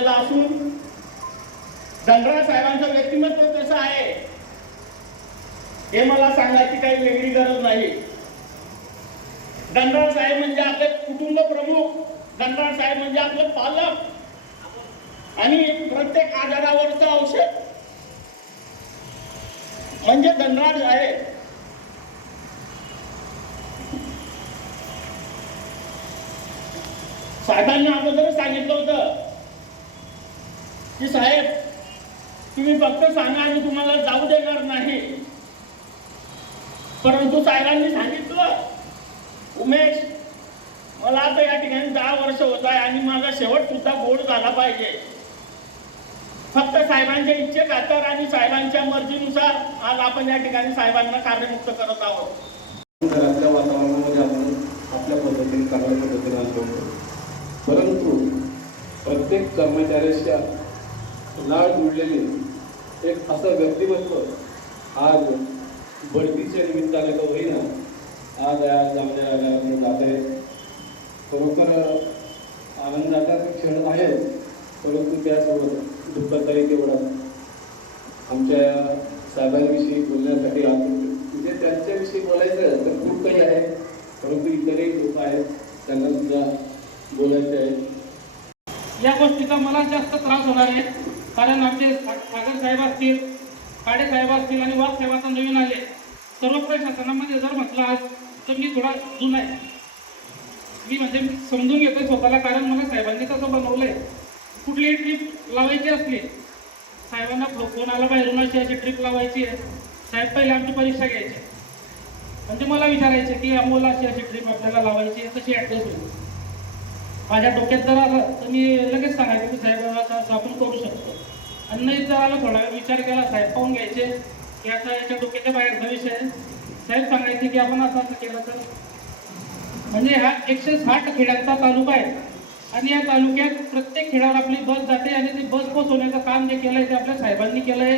लावलेला असून धनराज साहेबांचं व्यक्तिमत्व कसं आहे हे मला सांगायची काही वेगळी गरज नाही. धनराज साहेब म्हणजे आपले कुटुंब प्रमुख, धनराज साहेब म्हणजे आपले पालक आणि प्रत्येक आजारावरचं औषध म्हणजे धनराज आहे. साहेबांना अगोदरच सांगितलं होतं की साहेब तुम्ही फक्त सांगा आणि तुम्हाला जाऊ देणार नाही. परंतु साहेबांनी सांगितलं उमेश मला आता या ठिकाणी 10 वर्ष होत आहे आणि माझा शेवट सुद्धा गोड झाला पाहिजे. फक्त साहेबांच्या इच्छेखातर आणि साहेबांच्या मर्जीनुसार आज आपण या ठिकाणी साहेबांना कार्यमुक्त करत आहोत. घरातल्या वातावरणामध्ये आपण आपल्या पद्धतीने चांगल्या पद्धतीने असतो, परंतु प्रत्येक कर्मचाऱ्याच्या लाळ जुळलेले एक असं व्यक्तिमत्व आज बढतीच्या निमित्ताने तो होईना आज या जामनेर जाते. खरोखर आनंदाचा क्षण आहे, परंतु त्यासोबत दुःखाचाही तेवढा. आमच्या साहेबांविषयी बोलण्यासाठी म्हणजे त्यांच्याविषयी बोलायचं तर खूप काही आहे, परंतु इतरही लोक आहेत त्यांना सुद्धा बोलायचे आहे. या गोष्टीचा मला जास्त त्रास होणार आहे, कारण आमचे सागर साहेब असतील, काडे साहेब असतील आणि वाघ साहेब आता नवीन आले. सर्व प्रशासनामध्ये जर म्हटलं आज तर मी थोडा जुना आहे. मी म्हणजे समजून घेतोय स्वतःला, कारण मला साहेबांनी तसं बनवलंय. कुठलीही ट्रिप लावायची असली साहेबांना फोन आला बाहेरून अशी ट्रिप लावायची आहे, साहेब पहिले आमची परीक्षा घ्यायची, म्हणजे मला विचारायचे की अमोल अशी ट्रिप आपल्याला लावायची आहे, कशी ॲडजस्ट होईल. माझ्या डोक्यात जर आलं तर मी लगेच सांगायचं की साहेब असं आपण करू शकतो. आणि नाही जर आलं थोडा विचार केला, साहेब पाहून घ्यायचे की आता याच्या डोक्याच्या बाहेरचा विषय आहे. साहेब सांगायचे की आपण असं केलं तर. म्हणजे हा 160 खेड्यांचा तालुका आहे आणि या तालुक्यात प्रत्येक खेड्यावर आपली बस जाते आणि ती बस पोहोचवण्याचं काम जे केलंय ते आपल्या साहेबांनी केलंय.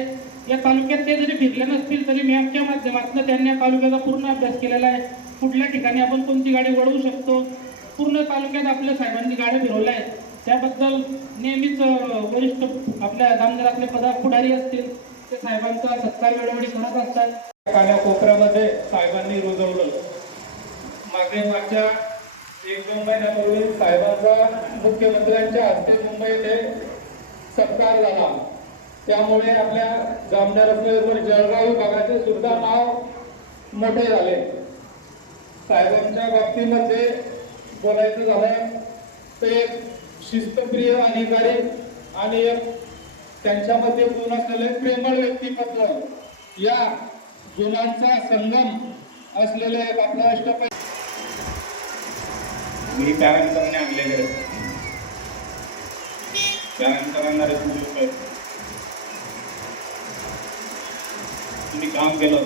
या तालुक्यात ते जरी फिरले नसतील तरी मॅपच्या माध्यमातून त्यांनी या तालुक्याचा पूर्ण अभ्यास केलेला आहे. कुठल्या ठिकाणी आपण कोणती गाडी वळवू शकतो, पूर्ण तालुक्यात आपल्या साहेबांनी गाड्या फिरवल्या आहेत. त्याबद्दल नेहमीच वरिष्ठ आपल्या जामनेरातले पुढारी असतील ते साहेबांचा सत्कार वेळोवेळी करत असतात. कानाकोपऱ्यामध्ये साहेबांनी रुजवलं. मागच्या 1-2 महिन्यापूर्वी साहेबांचा मुख्यमंत्र्यांच्या हस्ते मुंबईत सत्कार झाला. त्यामुळे आपल्या जामनेर जळगाव विभागाचे सुद्धा नाव मोठे झाले. साहेबांच्या बाबतीमध्ये बोलायचं झालं तर एक शिस्तप्रिय अधिकारी आणि एक त्यांच्यामध्ये गुण असलेले प्रेमळ व्यक्तिमत्व, या गुणांचा संगम असलेले एक आपला अष्टपैलू. मी पॅरेंटरने आणलेले पॅरेंटरांना तुम्ही काम केलं,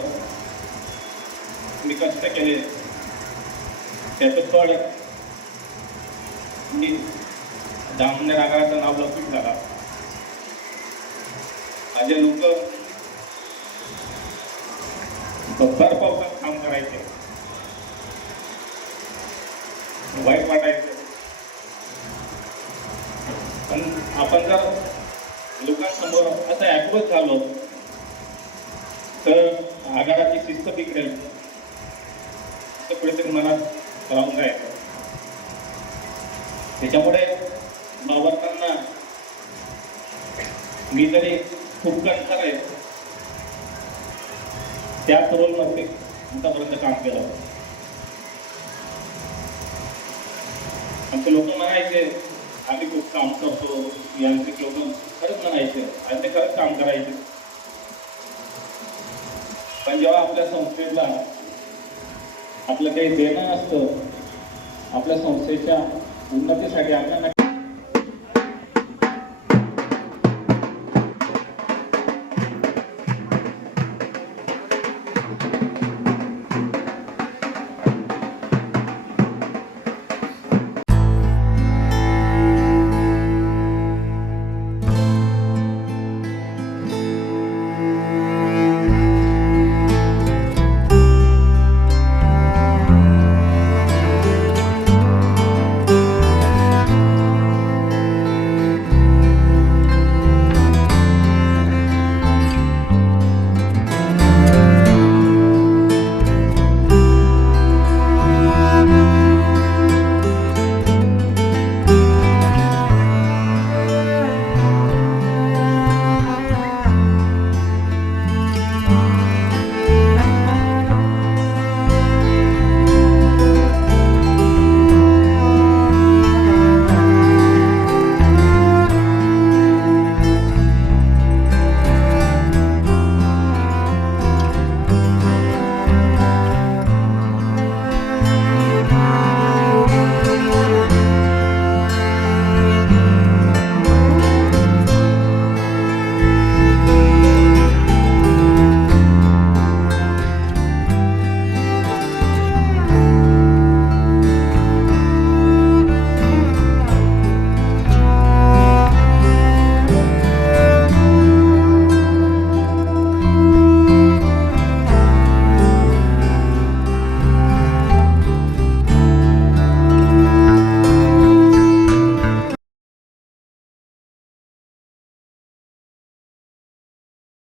तुम्ही कष्ट केले, त्याचं फळ मी जामनेर आगाराचं नाव लपीत झाला. माझे लोक भर पावसात काम करायचे, वाईट वाटायचं. पण आपण जर लोकांसमोर असं ऍक्टिव्ह झालो तर आगाराची शिस्त बिघडेल, तर कुठेतरी मनात राहून जायचं. त्याच्यामुळे वावरताना मी तरी खूप कणखर आहे, त्याच रोलमध्ये आतापर्यंत काम केलं. आमचे लोक म्हणायचे आम्ही खूप काम करतो, यांत्रिक लोक खरंच म्हणायचे आणि ते खरंच काम करायचे. पण जेव्हा आपल्या संस्थेला आपलं काही देणं असतं, आपल्या संस्थेच्या उन्नतीसाठी आपल्याला